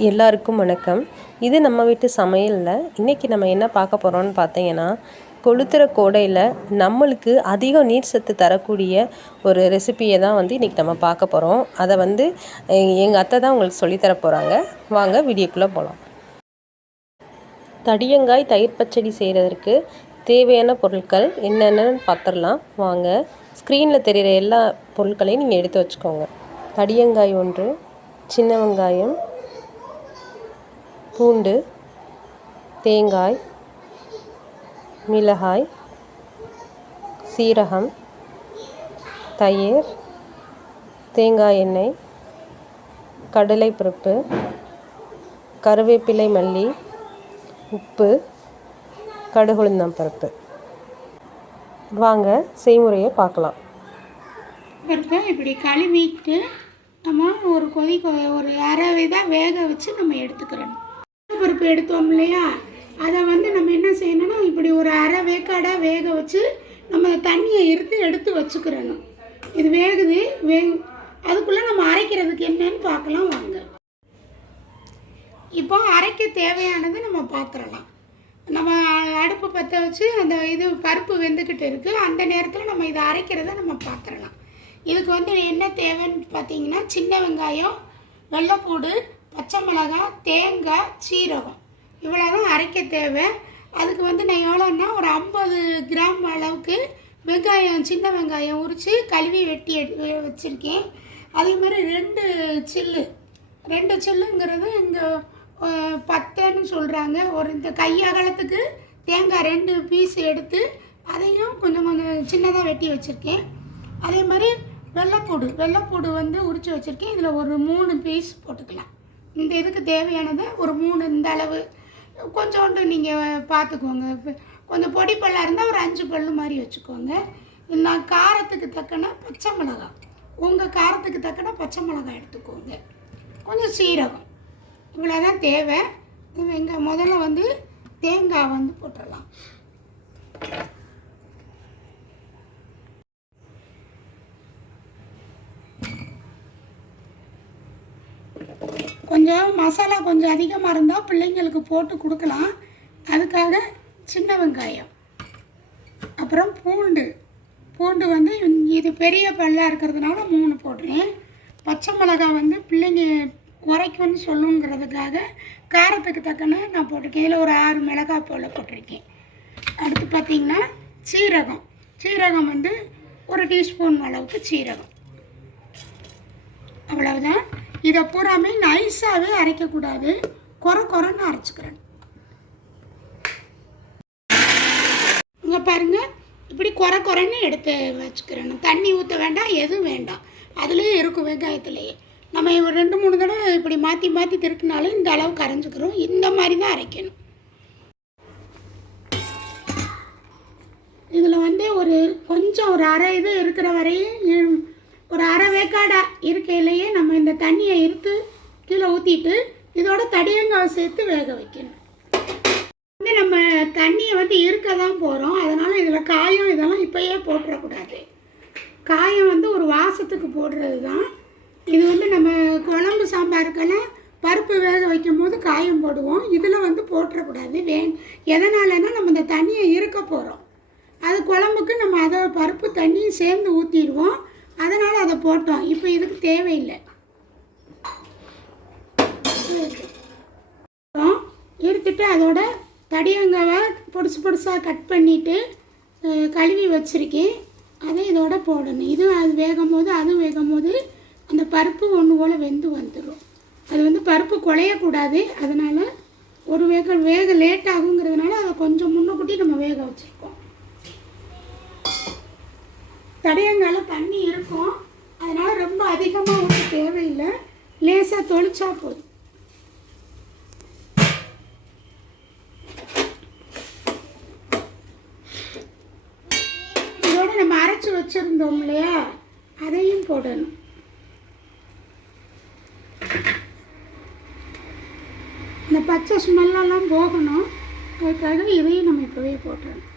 எல்லாருக்கும் வணக்கம். இது நம்ம வீட்டு சமையலில் இன்றைக்கி நம்ம என்ன பார்க்க போகிறோம்னு பார்த்தீங்கன்னா, கொளுத்துற கோடையில் நம்மளுக்கு அதிகம் நீர் சத்து தரக்கூடிய ஒரு ரெசிபியை தான் இன்றைக்கி நம்ம பார்க்க போகிறோம். அதை எங்கள் அத்தை தான் உங்களுக்கு சொல்லித்தர போகிறாங்க. வாங்க வீடியோக்குள்ளே போகலாம். தடியங்காய் தயிர் பச்சடி செய்கிறதுக்கு தேவையான பொருட்கள் என்னென்னு பார்த்துடலாம் வாங்க. ஸ்க்ரீனில் தெரிகிற எல்லா பொருட்களையும் நீங்கள் எடுத்து வச்சுக்கோங்க. தடியங்காய் 1, சின்ன வெங்காயம், பூண்டு, தேங்காய், மிளகாய், சீரகம், தயிர், தேங்காய் எண்ணெய், கடலைப்பருப்பு, கருவேப்பிலை, மல்லி, உப்பு, கடுகுளுந்தம் பருப்பு. வாங்க செய்முறையை பார்க்கலாம். பருப்பை இப்படி கழுவிட்டு நம்ம ஒரு ஒரு அரை தான் வேக வச்சு நம்ம எடுத்துக்கிறோம். பருப்பு எடுத்தோம் இல்லையா, அதை நம்ம என்ன செய்யணும்னா இப்படி ஒரு அரை வேக்காடாக வேக வச்சு நம்ம தண்ணியை எடுத்து வச்சுக்கிறணும். இது வேகுது, அதுக்குள்ளே நம்ம அரைக்கிறதுக்கு என்னன்னு பார்க்கலாம் வாங்க. இப்போ அரைக்க தேவையானது நம்ம பார்த்துடலாம். நம்ம அடுப்பு பற்ற வச்சு அந்த பருப்பு வெந்துக்கிட்டு இருக்குது. அந்த நேரத்தில் நம்ம இதை அரைக்கிறத நம்ம பார்த்துடலாம். இதுக்கு என்ன தேவைன்னு பார்த்தீங்கன்னா, சின்ன வெங்காயம், வெள்ளைப்பூடு, பச்சை மிளகாய், தேங்காய், சீரகம், இவ்வளோ தான் அரைக்க தேவை. அதுக்கு நான் எவ்வளோன்னா ஒரு 50 கிராம் அளவுக்கு வெங்காயம், சின்ன வெங்காயம் உரித்து கழுவி வெட்டி வச்சுருக்கேன். அதே மாதிரி 2 சில்லுங்கிறது இங்கே 10ன்னு சொல்கிறாங்க. இந்த கை அகலத்துக்கு தேங்காய் 2 பீஸ் எடுத்து அதையும் கொஞ்சம் சின்னதாக வெட்டி வச்சுருக்கேன். அதே மாதிரி வெள்ளைப்பூடு உரித்து வச்சுருக்கேன். இதில் ஒரு 3 பீஸ் போட்டுக்கலாம். இந்த இதுக்கு தேவையானதை ஒரு 3 இந்த அளவு, கொஞ்சோண்டு நீங்கள் பார்த்துக்கோங்க. கொஞ்சம் பொடி பல்லாக இருந்தால் ஒரு 5 பல்லு மாதிரி வச்சுக்கோங்க. நான் காரத்துக்கு தக்கன பச்சை மிளகாய், உங்கள் காரத்துக்கு தக்கன பச்சை மிளகாய் எடுத்துக்கோங்க. கொஞ்சம் சீரகம், இவ்வளோதான் தேவை. முதல்ல தேங்காய் போட்டுடலாம். கொஞ்சம் மசாலா கொஞ்சம் அதிகமாக இருந்தால் பிள்ளைங்களுக்கு போட்டு கொடுக்கலாம். அதுக்காக சின்ன வெங்காயம், அப்புறம் பூண்டு இது பெரிய பல்லாக இருக்கிறதுனால 3 போடுறேன். பச்சை மிளகாய் பிள்ளைங்க குறைக்கும்னு சொல்லுங்கிறதுக்காக காரத்துக்கு தக்கன நான் போட்டிருக்கேன். இதில் ஒரு 6 மிளகாய் போல் போட்டிருக்கேன். அடுத்து பார்த்திங்கன்னா சீரகம் ஒரு டீஸ்பூன் அளவுக்கு சீரகம், அவ்வளவுதான். இதை பூராமே நைஸாகவே அரைக்கக்கூடாது, குறைன்னு அரைச்சிக்கிறேன். இங்கே பாருங்கள், இப்படி குறைன்னு எடுத்து வச்சுக்கிறேன். தண்ணி ஊற்ற வேண்டாம், எதுவும் வேண்டாம், அதுலேயே இருக்கும் வெங்காயத்துலேயே. நம்ம 2-3 தடவை இப்படி மாற்றி திருக்கினாலும் இந்த அளவு கரைஞ்சிக்கிறோம். இந்த மாதிரி தான் அரைக்கணும். இதில் ஒரு அரை இது இருக்கிற வரையும், ஒரு அரை வேக்காடாக இருக்கையிலேயே நம்ம இந்த தண்ணியை கீழே ஊற்றிட்டு இதோட தடியங்காய் சேர்த்து வேக வைக்கணும். நம்ம தண்ணியை இருக்க தான் போகிறோம். அதனால் இதில் காயம் இதெல்லாம் இப்போயே போட்டுறக்கூடாது. காயம் ஒரு வாசத்துக்கு போடுறது தான். இது நம்ம குழம்பு சாம்பாருக்கெல்லாம் பருப்பு வேக வைக்கும் போது காயம் போடுவோம். இதில் போட்டுறக்கூடாது. எதனாலன்னா நம்ம இந்த தண்ணியை இருக்க போகிறோம். அது குழம்புக்கு நம்ம அதை பருப்பு தண்ணி சேர்ந்து ஊற்றிடுவோம். அதனால் அதை போட்டோம். இப்போ இதுக்கு தேவையில்லை. எடுத்துட்டு அதோட தடியங்காவை பொடிசாக கட் பண்ணிவிட்டு கழுவி வச்சுருக்கேன். அதை இதோட போடணும். அது வேகும் போது அந்த பருப்பு ஒன்று போல் வெந்து வந்துடும். அது பருப்பு குழையக்கூடாது. அதனால் ஒரு வேக லேட் ஆகுங்கிறதுனால அதை கொஞ்சம் முன்னக்கூட்டி நம்ம வேக வச்சுருக்கோம். தடியங்காயில் தண்ணி இருக்கும், அதனால் ரொம்ப அதிகமாக ஊற்ற தேவையில்லை, லேசாக தொளிச்சா போதும். இதோட நம்ம அரைச்சி வச்சுருந்தோம் இல்லையா, அதையும் போடணும். இந்த பச்சை ஸ்மெல்லாம் போகணும். அதுக்காக இதையும் நம்ம இப்போவே போட்டுடணும்.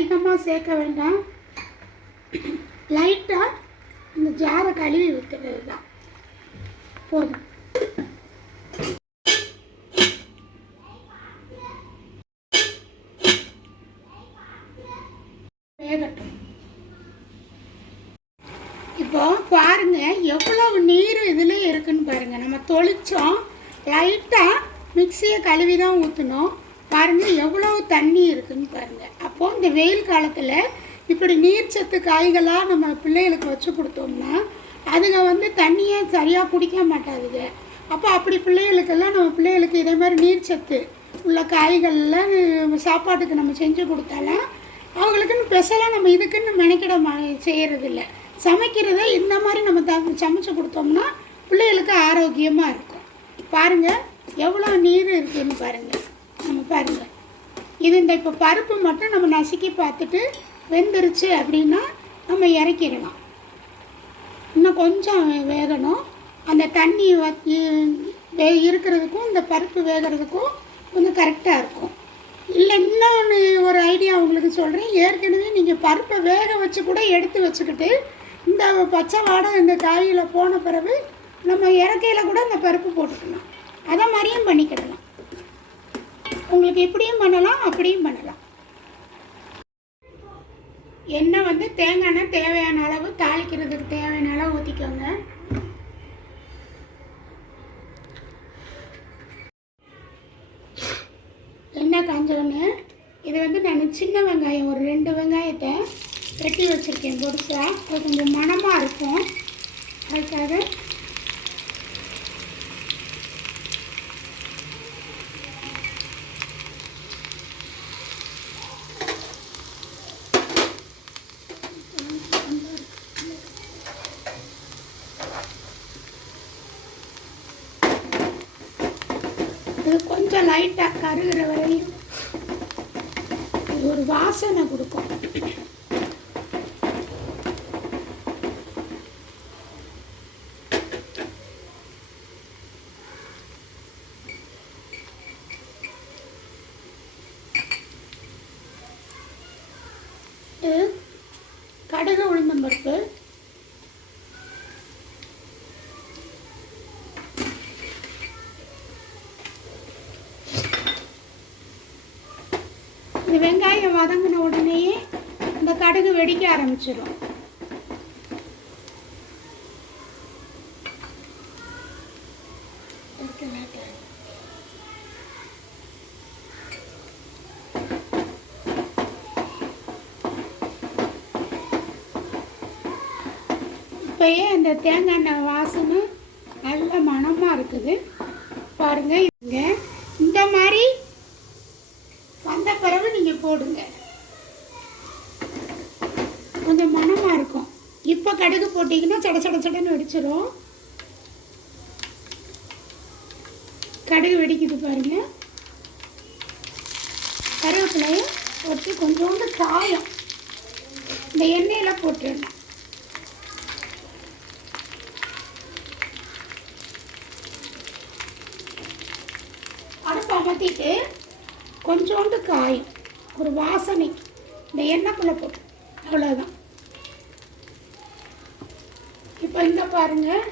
அதிகமாக சேர்க்க வேண்டாம். லைட்டாக இந்த ஜாரை கழுவி விட்டுறது தான் போதும். வேகட்டும். இப்போ பாருங்க எவ்வளவு நீர் இதில் இருக்குன்னு பாருங்க. நம்ம தொளிச்சோம், லைட்டாக மிக்சியை கழுவி தான் ஊற்றணும். பாருங்க எவ்வளவு தண்ணி இருக்குன்னு பாருங்க. அப்போது இந்த வெயில் காலத்தில் இப்படி நீர்ச்சத்து காய்களாக நம்ம பிள்ளைகளுக்கு வச்சு கொடுத்தோம்னா அதுங்க வந்து தண்ணியை சரியாக குடிக்க மாட்டாதுங்க. அப்போ அப்படி பிள்ளைகளுக்கெல்லாம் நம்ம பிள்ளைகளுக்கு இதே மாதிரி நீர்ச்சத்து உள்ள காய்கள்லாம் சாப்பாட்டுக்கு நம்ம செஞ்சு கொடுத்தாலாம் அவங்களுக்குன்னு ஸ்பெஷலாக நம்ம இதுக்குன்னு மெனக்கிட செய்கிறதில்ல. சமைக்கிறத இந்த மாதிரி நம்ம சமைச்சு கொடுத்தோம்னா பிள்ளைகளுக்கு ஆரோக்கியமாக இருக்கும். பாருங்கள் எவ்வளோ நீர் இருக்குதுன்னு பாருங்கள். நம்ம பாருங்கள் இது இந்த இப்போ பருப்பு மட்டும் நம்ம நசுக்கி பார்த்துட்டு வெந்துருச்சு அப்படின்னா நம்ம இறக்கிடலாம். இன்னும் கொஞ்சம் வேகணும். அந்த தண்ணி இருக்கிறதுக்கும் இந்த பருப்பு வேகிறதுக்கும் கொஞ்சம் கரெக்டாக இருக்கும். இல்லை இன்னொன்று ஒரு ஐடியா உங்களுக்கு சொல்கிறேன். ஏற்கனவே நீங்கள் பருப்பை வேக வச்சு கூட எடுத்து வச்சுக்கிட்டு இந்த பச்சை வாடை இந்த காயில் போன பிறகு நம்ம இறக்கையில் கூட இந்த பருப்பு போட்டுக்கலாம். அதை மாதிரியும் பண்ணிக்கிடலாம். உங்களுக்கு இப்படியும் பண்ணலாம், அப்படியும் பண்ணலாம். எண்ணெய் வந்து தேங்காய் எண்ணெய் தேவையான அளவு, தாளிக்கிறதுக்கு தேவையான அளவு ஊற்றிக்கோங்க. எண்ணெய் காஞ்சோன்னு இது வந்து நான் சின்ன வெங்காயம் ஒரு 2 வெங்காயத்தை வெட்டி வச்சுருக்கேன் பொடிசா. அது கொஞ்சம் மணமாக இருக்கும். அதுக்காக இது கொஞ்சம் லைட்டாக கருகிற வரையும் ஒரு வாசனை கொடுக்கும். இது கடுகு உளுந்தம்பருப்பு, இந்த வெங்காயம் வதங்கின உடனேயே இந்த கடுகு வெடிக்க ஆரம்பிச்சிடும். இப்போயே இந்த தேங்காய் எண்ணெய் வாசனை நல்ல மணமாக இருக்குது பாருங்கள். இங்கே இந்த மாதிரி வந்த பிறகு நீங்கள் போடுங்க, கொஞ்சம் மணமாக இருக்கும். இப்போ கடுகு போட்டிங்கன்னா சட சட சடன்னு வெடிச்சிடும். கடுகு வெடிக்குது பாருங்கள். கருவேப்பிலையும் போட்டு கொஞ்சோண்டு காயம் இந்த எண்ணெயில் போட்டுடணும். அடுப்பு அமர்த்திட்டு கொஞ்சோண்டு காயும் ஒரு வாசனைக்கு இந்த எண்ணெய்க்குள்ளே போட்டு அவ்வளோதான். இப்போ இந்த பாருங்கள்,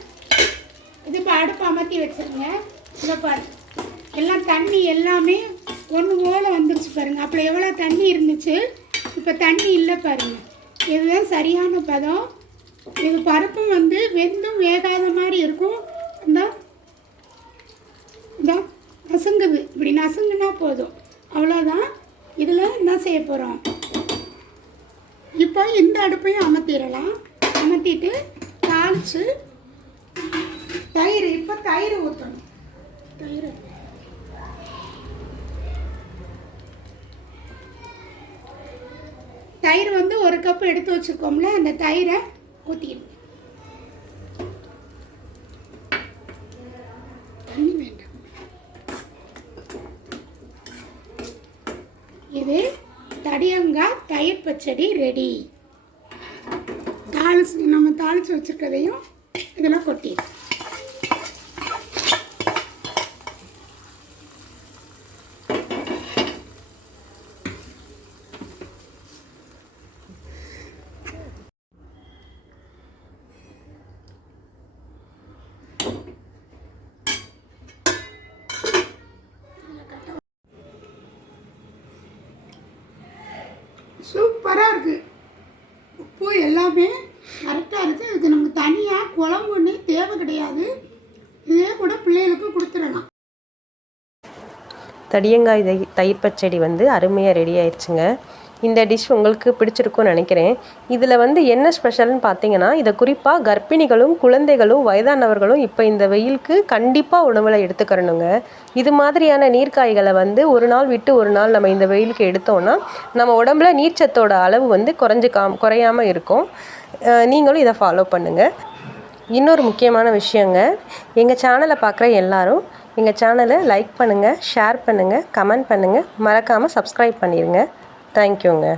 இது இப்போ அடுப்பு அமர்த்தி வச்சுருங்க. இதை பாருங்கள் எல்லாம் தண்ணி எல்லாமே ஒன்று போல் வந்துருச்சு பாருங்கள். அப்போ எவ்வளோ தண்ணி இருந்துச்சு, இப்போ தண்ணி இல்லை பாருங்கள். இதுதான் சரியான பதம். இது பருப்பும் வந்து வெந்தும் வேகாத மாதிரி இருக்கும். இந்த நசுங்குது, இப்படி நசுங்குனா போதும், அவ்வளோதான். இதில் என்ன செய்ய போகிறோம், இப்போ இந்த அடுப்பையும் அமர்த்திடலாம். அமர்த்திட்டு தாளித்து தயிர், இப்போ தயிர் ஊற்றணும். தயிர் வந்து 1 கப்பு எடுத்து வச்சுருக்கோம்ல, அந்த தயிரை ஊற்றிடுங்க. தண்ணி வேண்டாம். இது தடியங்காய் தயிர் பச்சடி ரெடி. நம்ம தாளித்து வச்சுருக்கதையும் இதெல்லாம் கொட்டிடு. சூப்பராக இருக்குது. உப்பு எல்லாமே கரெக்டாக இருக்குது. இதுக்கு நமக்கு தனியாக குழம்புன்னு தேவை கிடையாது. இதே கூட பிள்ளைகளுக்கு கொடுத்துடலாம். தடியங்காய் தயிர் பச்சடி வந்து அருமையாக ரெடி ஆயிடுச்சுங்க. இந்த டிஷ் உங்களுக்கு பிடிச்சிருக்கும்னு நினைக்கிறேன். இதில் வந்து என்ன ஸ்பெஷல்னு பார்த்தீங்கன்னா, இதை குறிப்பாக கர்ப்பிணிகளும் குழந்தைகளும் வயதானவர்களும் இப்போ இந்த வெயிலுக்கு கண்டிப்பாக உணவில் எடுத்துக்கிறணுங்க. இது மாதிரியான நீர்க்காய்களை வந்து ஒரு நாள் விட்டு ஒரு நாள் நம்ம இந்த வெயிலுக்கு எடுத்தோன்னா நம்ம உடம்புல நீர்ச்சத்தோட அளவு வந்து குறையாமல் இருக்கும். நீங்களும் இதை ஃபாலோ பண்ணுங்கள். இன்னொரு முக்கியமான விஷயங்க, எங்கள் சேனலை பார்க்குற எல்லாரும் எங்கள் சேனலை லைக் பண்ணுங்கள், ஷேர் பண்ணுங்கள், கமெண்ட் பண்ணுங்கள், மறக்காமல் சப்ஸ்கிரைப் பண்ணிடுங்க. தேங்க்யூங்க.